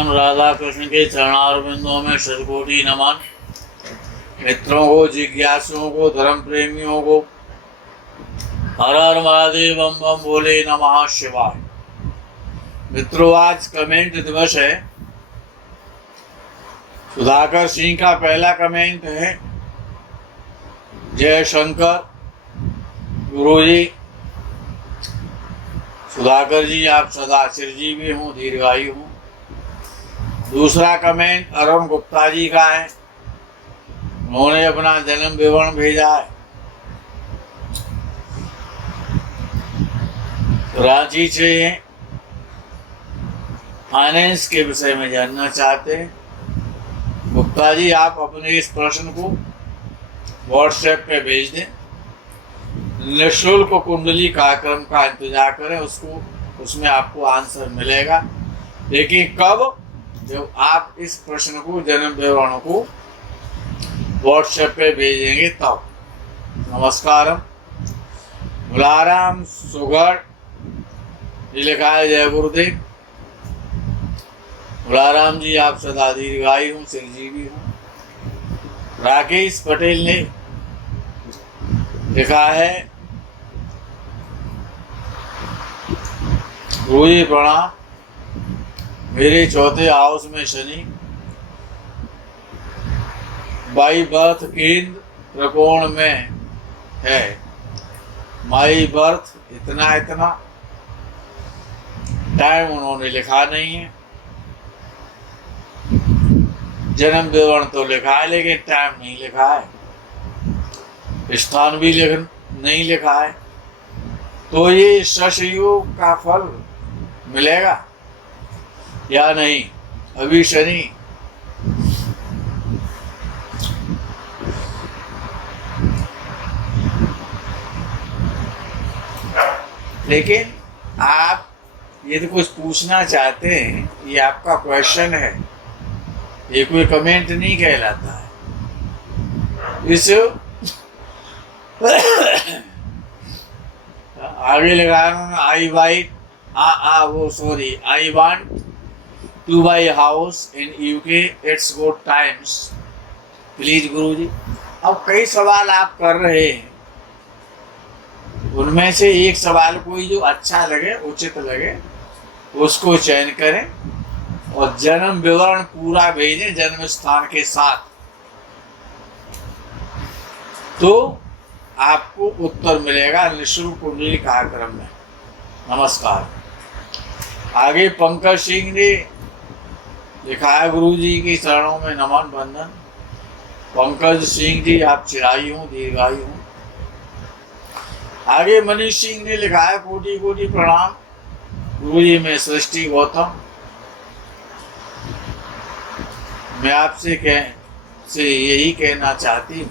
भगवान राधा कृष्ण के चरणारविंदों में शतकोटि नमन। मित्रों को, जिज्ञासुओं को, धर्म प्रेमियों को हर हर महादेव बम बम बोले नमः शिवाय। मित्रों, आज कमेंट दिवस है। सुधाकर सिंह का पहला कमेंट है, जय शंकर गुरुजी। सुधाकर जी, आप सदा चिरजीवी हों, दीर्घायु हों। दूसरा कमेंट अरुण गुप्ता जी का है। उन्होंने अपना जन्म विवरण भेजा है। रांची से फाइनेंस के विषय में जानना चाहते हैं। गुप्ता जी, आप अपने इस प्रश्न को व्हाट्सएप पे भेज दें। निःशुल्क कुंडली कार्यक्रम का इंतजार करें, उसमें आपको आंसर मिलेगा। लेकिन कब? जब आप इस प्रश्न को, जन्म विवरण को व्हाट्सएप पे भेजेंगे तब। नमस्कार। मुलाराम सुगढ़ जी लिखा है, जय गुरुदेव। मुलाराम जी, आप सदा दीर्घायु हूँ, चिरजीवी हूँ। राकेश पटेल ने लिखा है, गुरुजी प्रणाम। मेरे चौथे हाउस में शनि बाई बर्थ केंद्र त्रिकोण में है। माई बर्थ इतना टाइम उन्होंने लिखा नहीं है। जन्म विवरण तो लिखा है लेकिन टाइम नहीं लिखा है, स्थान भी नहीं लिखा है। तो ये शशयोग का फल मिलेगा या नहीं? अभी शनि लेकिन आप यदि कुछ पूछना चाहते हैं, ये आपका क्वेश्चन है, ये कोई कमेंट नहीं कहलाता है। इस आगे लगा I want to buy house in UK, it's good times, please Guruji. अब कई सवाल आप कर रहे हैं, उनमें से एक सवाल कोई जो अच्छा लगे, उचित लगे, उसको चयन करें और जन्म विवरण पूरा भेजें जन्म स्थान के साथ, तो आपको उत्तर मिलेगा निःशुल्क कुंडली कार्यक्रम में। नमस्कार। आगे पंकज सिंह ने लिखा है, गुरु जी के चरणों में नमन बंदन। पंकज सिंह जी, आप चिरायु हूँ, दीर्घायु हूँ। आगे मनीष सिंह ने लिखा है, कोटि कोटि प्रणाम गुरु जी। मैं सृष्टि गौतम, मैं आपसे यही कहना चाहती हूँ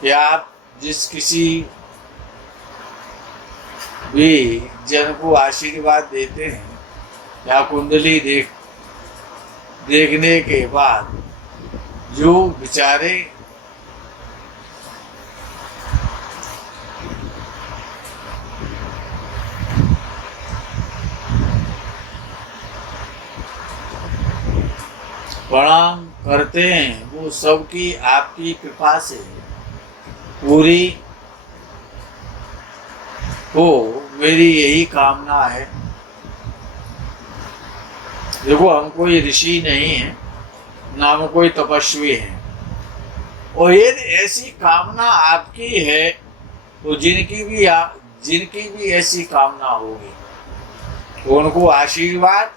कि आप जिस किसी भी जन को आशीर्वाद देते हैं या कुंडली देखने के बाद जो बेचारे प्रणाम करते हैं, वो सबकी आपकी कृपा से पूरी हो, मेरी यही कामना है। देखो, हम कोई ऋषि नहीं है, ना हम कोई तपस्वी है, और यदि ऐसी कामना आपकी है तो जिनकी भी ऐसी कामना होगी, तो उनको आशीर्वाद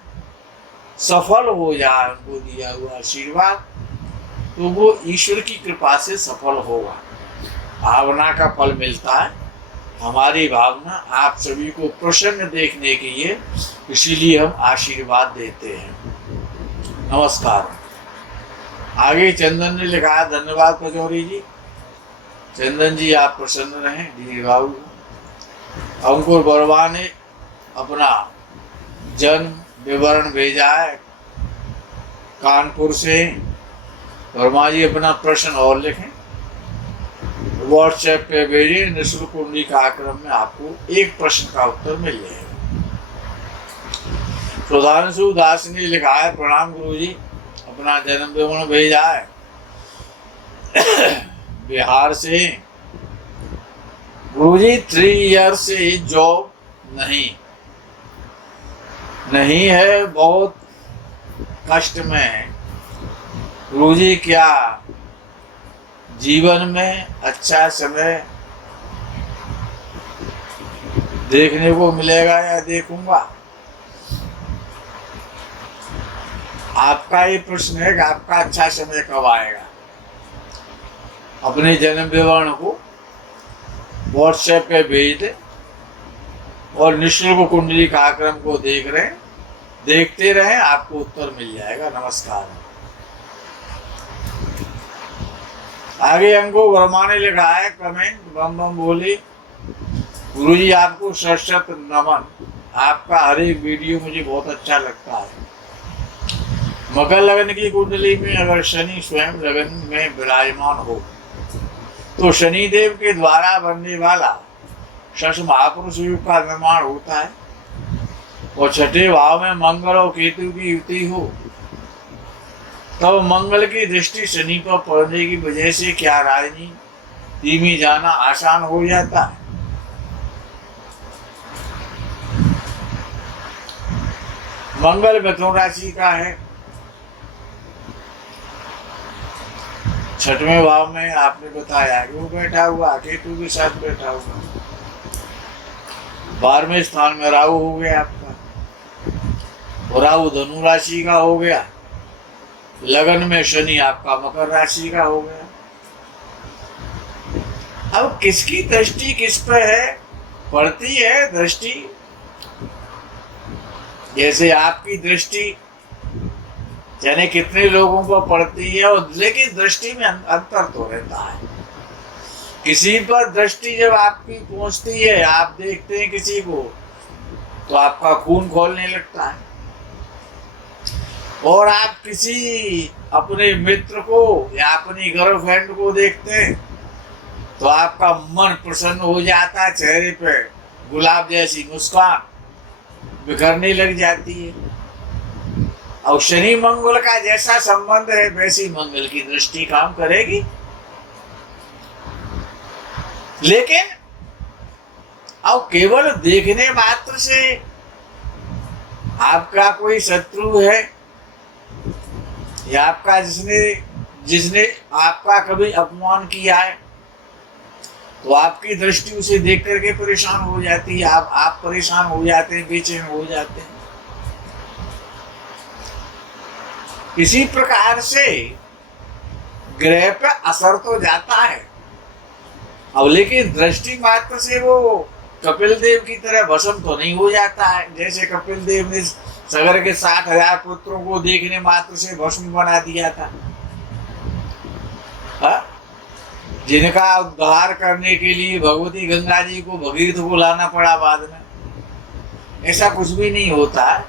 सफल हो जाए। उनको दिया हुआ आशीर्वाद तो वो ईश्वर की कृपा से सफल होगा। भावना का फल मिलता है। हमारी भावना आप सभी को प्रसन्न देखने की है, इसीलिए हम आशीर्वाद देते हैं। नमस्कार। आगे चंदन ने लिखा है, धन्यवाद पचौरी जी। चंदन जी, आप प्रसन्न रहें, दीर्घायु। अंकुर बरवा ने अपना जन्म विवरण भेजा है कानपुर से। वर्मा जी, अपना प्रश्न और लिखें, व्हाट्सएप पे भेजिए। निःशुल्क कुंडली कार्यक्रम में आपको एक प्रश्न का उत्तर मिल जाएगा। सुधांशु दास ने लिखा है, प्रणाम गुरुजी, अपना जन्म विवरण भेजा है बिहार से। गुरुजी 3 ईयर से जॉब नहीं है, बहुत कष्ट में है गुरुजी। क्या जीवन में अच्छा समय देखने को मिलेगा या देखूंगा? आपका ये प्रश्न है कि आपका अच्छा समय कब आएगा। अपने जन्म विवरण को व्हाट्सएप पे भेज दे और निःशुल्क कुंडली कार्यक्रम को देखते रहें, आपको उत्तर मिल जाएगा। नमस्कार। आगे अंको वर्मा ने लिखा है कमेंट, बम बम बोली, गुरुजी आपको शत नमन, आपका हर एक वीडियो मुझे बहुत अच्छा लगता है। मकर लगन की कुंडली में अगर शनि स्वयं लगन में विराजमान हो तो शनिदेव के द्वारा बनने वाला शश महापुरुष युग का निर्माण होता है। और छठे भाव में मंगल और केतु की युति हो तब मंगल की दृष्टि शनि पर पड़ने की वजह से क्या राजनीति में जाना आसान हो जाता है। मंगल मिथुन राशि का है, 6वें भाव में आपने बताया कि वो बैठा हुआ केतु के साथ बैठा हुआ। 12वें स्थान में राहु हो गया आपका, और राहु धनु राशि का हो गया। लगन में शनि आपका मकर राशि का हो गया। अब किसकी दृष्टि किस पे है पड़ती है? दृष्टि जैसे आपकी दृष्टि यानी कितने लोगों को पड़ती है, और लेकिन दृष्टि में अंतर तो रहता है। किसी पर दृष्टि जब आपकी पहुंचती है, आप देखते हैं किसी को तो आपका खून खौलने लगता है, और आप किसी अपने मित्र को या अपनी गर्लफ्रेंड को देखते हैं तो आपका मन प्रसन्न हो जाता है, चेहरे पे गुलाब जैसी मुस्कान बिखरने लग जाती है। और शनि मंगल का जैसा संबंध है वैसी मंगल की दृष्टि काम करेगी। लेकिन अब केवल देखने मात्र से आपका कोई शत्रु है या आपका जिसने आपका कभी अपमान किया है तो आपकी दृष्टि उसे देख करके परेशान हो जाती है। आप परेशान हो जाते हैं, बेचैन हो जाते हैं। इसी प्रकार से ग्रह पे असर तो जाता है, अब लेकिन दृष्टि मात्र से वो कपिल देव की तरह भस्म तो नहीं हो जाता है। जैसे कपिल देव ने सगर के 60,000 पुत्रों को देखने मात्र से भस्म बना दिया था, जिनका उद्धार करने के लिए भगवती गंगा जी को भगीरथ को लाना पड़ा बाद में। ऐसा कुछ भी नहीं होता है,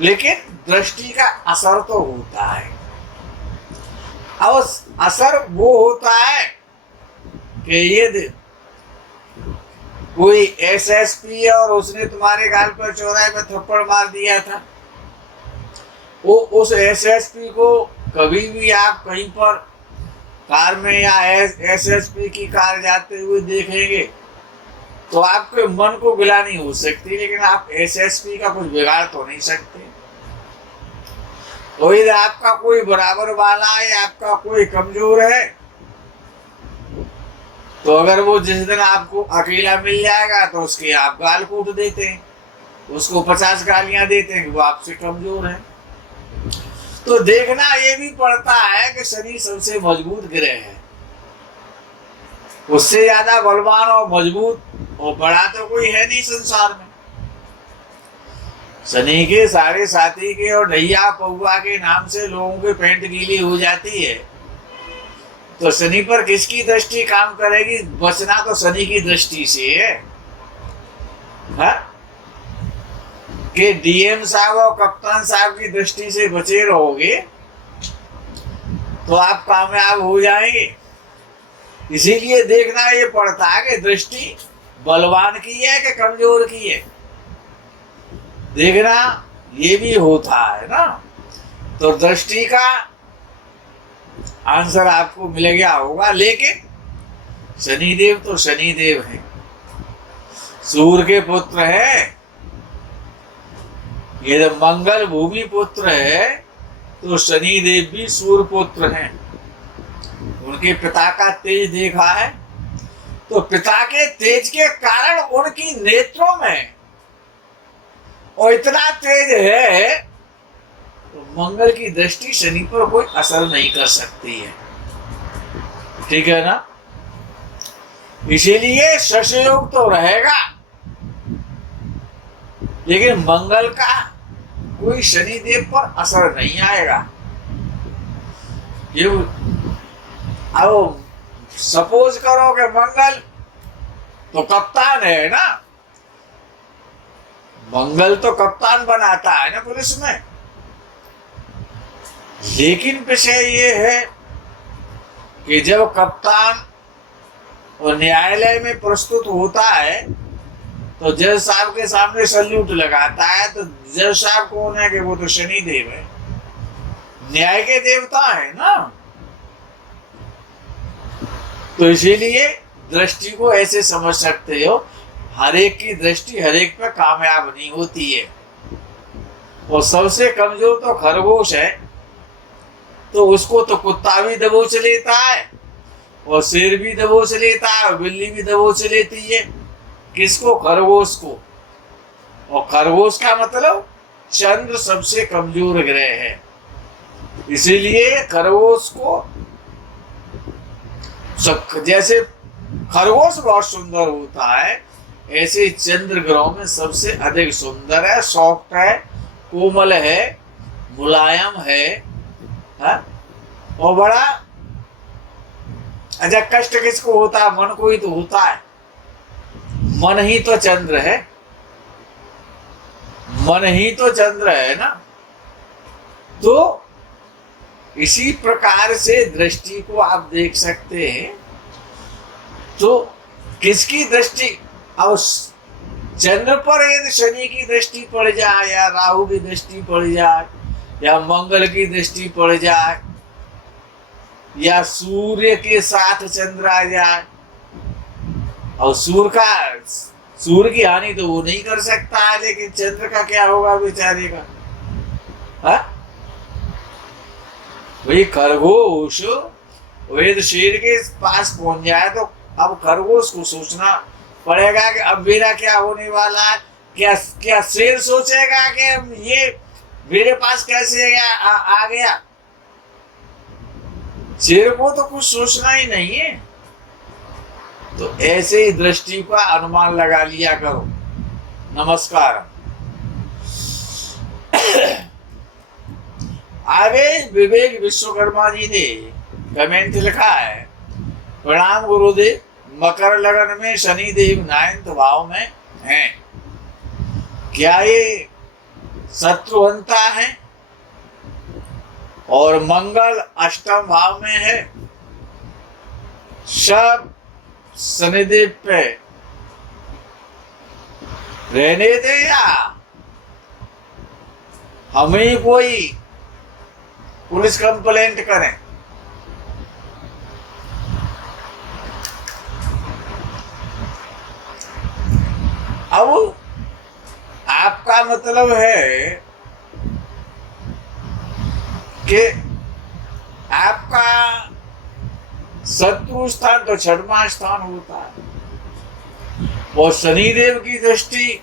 लेकिन दृष्टि का असर तो होता है। अब असर वो होता है कि ये कोई एसएसपी है और उसने तुम्हारे गाल पर चौराहे में थप्पड़ मार दिया था, वो उस एसएसपी को कभी भी आप कहीं पर कार में या एसएसपी की कार जाते हुए देखेंगे तो आपके मन को गिला नहीं हो सकती, लेकिन आप एसएसपी का कुछ बिगाड़ तो नहीं सकते। तो यदि आपका कोई बराबर वाला है, आपका कोई कमजोर है, तो अगर वो जिस दिन आपको अकेला मिल जाएगा तो उसके आप गाल कूट देते हैं, उसको 50 गालियां देते हैं कि वो आपसे कमजोर है। तो देखना ये भी पड़ता है कि शनि सबसे मजबूत ग्रह है, उससे ज्यादा बलवान और मजबूत और बड़ा तो कोई है नहीं संसार में। शनि के साढ़े साथी के और नैया पौआ के नाम से लोगों के पेंट गीली हो जाती है, तो शनि पर किसकी दृष्टि काम करेगी? बचना तो शनि की दृष्टि से है, कि डीएम साहब और कप्तान साहब की दृष्टि से बचे रहोगे तो आप कामयाब हो जाएंगे। इसीलिए देखना ये पड़ता है कि दृष्टि बलवान की है कि कमजोर की है। देखना ये भी होता है ना। तो दृष्टि का आंसर आपको मिल गया होगा, लेकिन शनिदेव तो शनिदेव है, सूर्य के पुत्र है। ये जब मंगल भूमि पुत्र है तो शनिदेव भी सूर्य पुत्र हैं। उनके पिता का तेज देखा है, तो पिता के तेज के कारण उनकी नेत्रों में और इतना तेज है तो मंगल की दृष्टि शनि पर कोई असर नहीं कर सकती है। ठीक है ना। इसीलिए शश योग तो रहेगा, लेकिन मंगल का कोई शनिदेव पर असर नहीं आएगा। ये अब सपोज करो कि मंगल तो कप्तान है ना, मंगल तो कप्तान बनाता है ना पुलिस में, लेकिन विषय ये है कि जब कप्तान और न्यायालय में प्रस्तुत होता है तो जज साहब के सामने सल्यूट लगाता है, तो जज साहब कौन है कि वो तो शनिदेव है, न्याय के देवता है ना। तो इसीलिए दृष्टि को ऐसे समझ सकते हो, हर एक की दृष्टि हर एक पे कामयाब नहीं होती है। और सबसे कमजोर तो खरगोश है, तो उसको तो कुत्ता भी दबोच लेता है और शेर भी दबोच लेता है और बिल्ली भी दबोच लेती है। किसको? खरगोश को। और खरगोश का मतलब चंद्र सबसे कमजोर ग्रह है, इसीलिए खरगोश को जैसे खरगोश बहुत सुंदर होता है, ऐसे चंद्र ग्रहों में सबसे अधिक सुंदर है, सॉफ्ट है, कोमल है, मुलायम है, और बड़ा अच्छा। कष्ट किसको होता है? मन को ही तो होता है, मन ही तो चंद्र है, मन ही तो चंद्र है ना। तो इसी प्रकार से दृष्टि को आप देख सकते हैं। तो किसकी दृष्टि? अब चंद्र पर यदि शनि की दृष्टि पड़ जाए या राहु की दृष्टि पड़ जाए या मंगल की दृष्टि पड़ जाए या सूर्य के साथ चंद्र आ जाए, और सूर्य की हानि तो वो नहीं कर सकता है, लेकिन चंद्र का क्या होगा बेचारे का? भाई खरगोश वेद शेर के पास पहुंच जाए तो अब खरगोश को सोचना पड़ेगा कि अब मेरा क्या होने वाला है। क्या शेर सोचेगा कि ये मेरे पास कैसे आ गया? शेर को तो कुछ सोचना ही नहीं है। तो ऐसे ही दृष्टि का अनुमान लगा लिया करो। नमस्कार। आगे विवेक विश्वकर्मा जी ने कमेंट लिखा है, प्रणाम गुरुदेव, मकर लगन में शनि देव 9th भाव में हैं, क्या ये शत्रुहंता है? और मंगल 8th भाव में है, सब शनिदेव पे रहने दे या हम ही कोई पुलिस कंप्लेंट करें? अब आपका मतलब है कि आपका शत्रु स्थान तो 6वां स्थान होता है, और शनिदेव की दृष्टि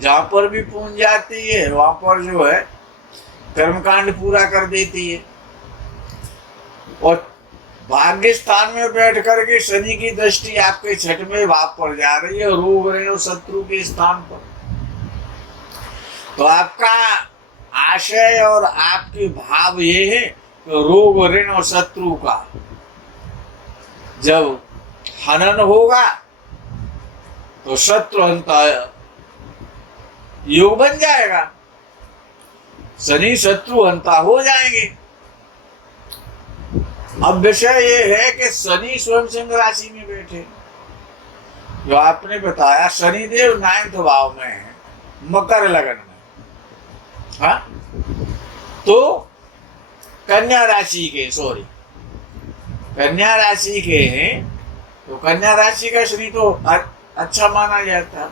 जहां पर भी पहुंच जाती है वहां पर जो है कर्मकांड पूरा कर देती है। और भाग्य स्थान में बैठ करके शनि की दृष्टि आपके 6वें भाव पर जा रही है, रोग ऋण शत्रु के स्थान पर। तो आपका आशय और आपके भाव ये है कि रोग ऋण और शत्रु का जब हनन होगा तो शत्रुहंता योग बन जाएगा, शनि शत्रुहंता हो जाएंगे। अब विषय ये है कि शनि स्वयं सिंह राशि में बैठे, जो आपने बताया शनिदेव 9th भाव में है, मकर लगन में, हाँ, तो कन्या राशि के, सॉरी, कन्या राशि के हैं, तो कन्या राशि का शनि तो अच्छा माना जाता।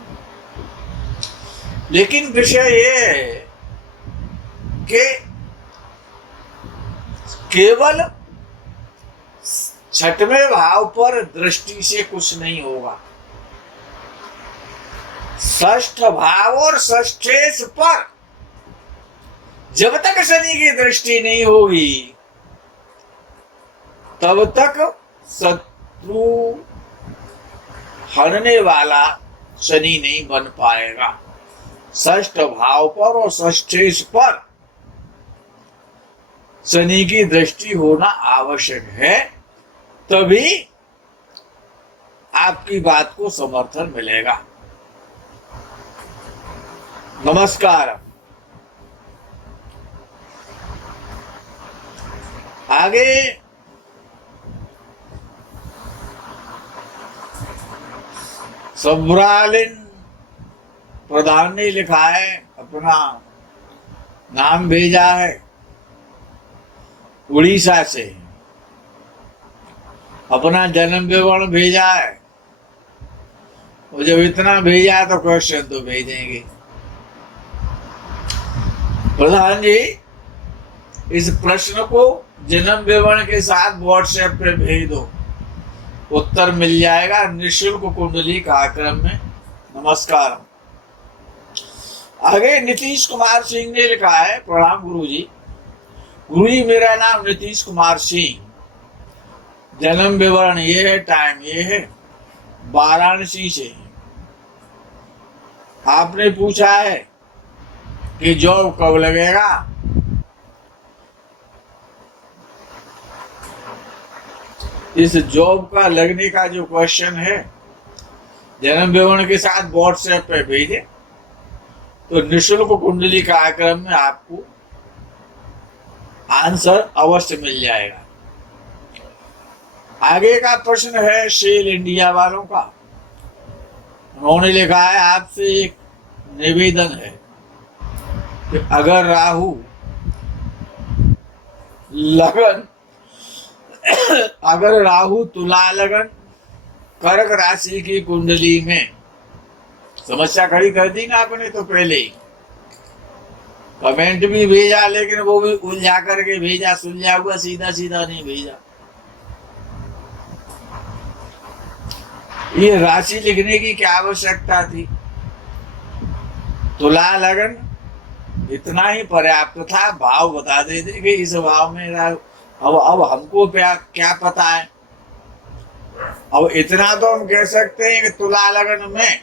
लेकिन विषय ये है कि केवल छठवें भाव पर दृष्टि से कुछ नहीं होगा। षष्ठ भाव और षष्ठेश पर जब तक शनि की दृष्टि नहीं होगी तब तक शत्रु हरने वाला शनि नहीं बन पाएगा। षष्ठ भाव पर और षष्ठेश पर शनि की दृष्टि होना आवश्यक है, तभी आपकी बात को समर्थन मिलेगा। नमस्कार। आगे सब्रालिन प्रधान ने लिखा है, अपना नाम भेजा है, उड़ीसा से, अपना जन्म विवरण भेजा है। और जब इतना भेजा है तो क्वेश्चन तो भेजेंगे। प्रधान जी, इस प्रश्न को जन्म विवरण के साथ व्हाट्सएप पे भेज दो, उत्तर मिल जाएगा निःशुल्क कुंडली कार्यक्रम में। नमस्कार। आगे नीतीश कुमार सिंह ने लिखा है, प्रणाम गुरुजी। गुरुजी, मेरा नाम नीतीश कुमार सिंह, जन्म विवरण ये है, टाइम ये है, वाराणसी से। आपने पूछा है कि जॉब कब लगेगा। इस जॉब का लगने का जो क्वेश्चन है जन्म विवरण के साथ व्हाट्सएप पे भेजें, तो निःशुल्क कुंडली कार्यक्रम में आपको आंसर अवश्य मिल जाएगा। आगे का प्रश्न है सेल इंडिया वालों का। उन्होंने लिखा है, आपसे एक निवेदन है कि अगर राहु लगन अगर राहु तुला लगन कर्क राशि की कुंडली में, समस्या खड़ी कर दी ना आपने तो पहले ही, कमेंट भी भेजा लेकिन वो भी उलझा करके भेजा, सुलझा हुआ सीधा सीधा नहीं भेजा। ये राशि लिखने की क्या आवश्यकता थी। तुला लगन इतना ही पर्याप्त था, भाव बता देते कि इस भाव में अब हमको क्या पता है। अब इतना तो हम कह सकते हैं कि तुला लगन में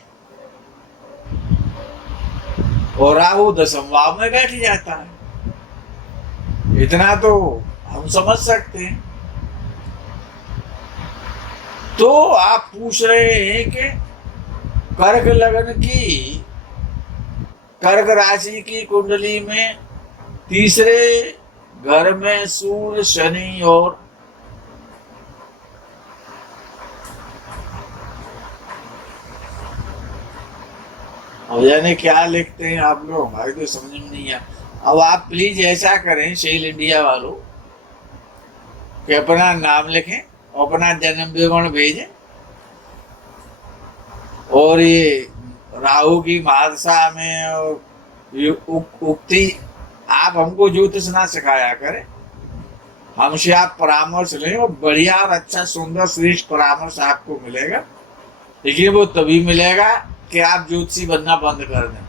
और राहु दशम भाव में बैठ जाता है, इतना तो हम समझ सकते हैं। तो आप पूछ रहे हैं कि कर्क लगन की, कर्क राशि की कुंडली में तीसरे घर में सूर्य, शनि और अब यानी क्या लिखते हैं आप लोग, हमारे को समझ में नहीं आया। अब आप प्लीज ऐसा करें सेल इंडिया वालों कि अपना नाम लिखें, अपना जन्म विवरण भेजें, और ये राहु की महादशा में उक्ति आप हमको ज्योतिष ना सिखाया करें, हमसे आप परामर्श लें, और बढ़िया और अच्छा सुंदर श्रेष्ठ परामर्श आपको मिलेगा। लेकिन वो तभी मिलेगा कि आप ज्योतिषी बनना बंद कर दें।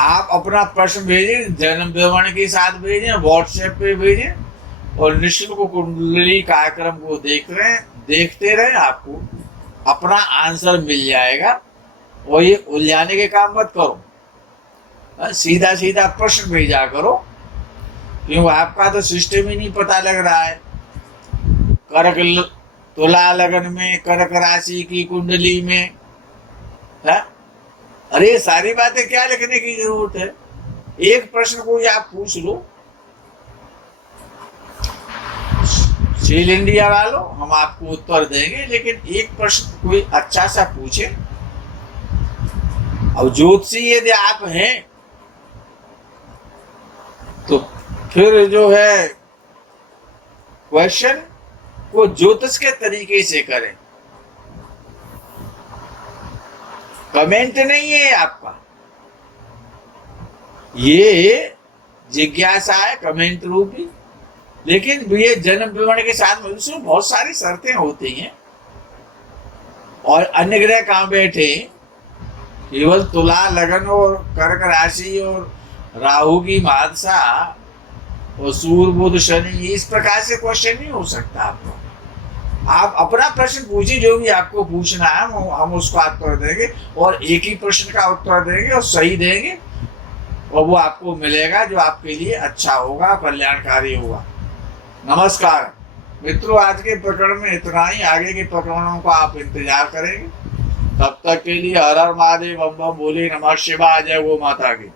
आप अपना प्रश्न भेजें, जन्म विवरण के साथ भेजें, व्हाट्सएप पे भेजें, और निःशुल्क कुंडली कार्यक्रम को देखते रहे, आपको अपना आंसर मिल जाएगा। और ये उलझाने के काम मत करो, सीधा सीधा प्रश्न भेजा करो, क्योंकि आपका तो सिस्टम ही नहीं पता लग रहा है। कर्क तुला लगन में, कर्क राशि की कुंडली में, है? अरे सारी बातें क्या लिखने की जरूरत है, एक प्रश्न को आप पूछ लो। सेल इंडिया वालों, हम आपको उत्तर देंगे, लेकिन एक प्रश्न कोई अच्छा सा पूछे। अब ज्योतिषी यदि आप हैं तो फिर जो है क्वेश्चन को ज्योतिष के तरीके से करें, कमेंट नहीं है आपका, ये जिज्ञासा है कमेंट रूपी। लेकिन ये जन्म विवरण के साथ में उसमें बहुत सारी शर्तें होती हैं। और अन्य ग्रह कहाँ बैठे, केवल तुला लगन और कर्क राशि और राहु की महादशा और सूर्य बुध शनि, इस प्रकार से क्वेश्चन नहीं हो सकता आपको। आप अपना प्रश्न पूछिए, जो भी आपको पूछना है हम उसका उत्तर देंगे, और एक ही प्रश्न का उत्तर देंगे और सही देंगे, और वो आपको मिलेगा जो आपके लिए अच्छा होगा, कल्याणकारी होगा। नमस्कार मित्रों, आज के प्रकरण में इतना ही। आगे के प्रकरणों का आप इंतजार करेंगे। तब तक के लिए हर हर महादेव, बम बम बोले, नमः शिवाय, जय गो माता की।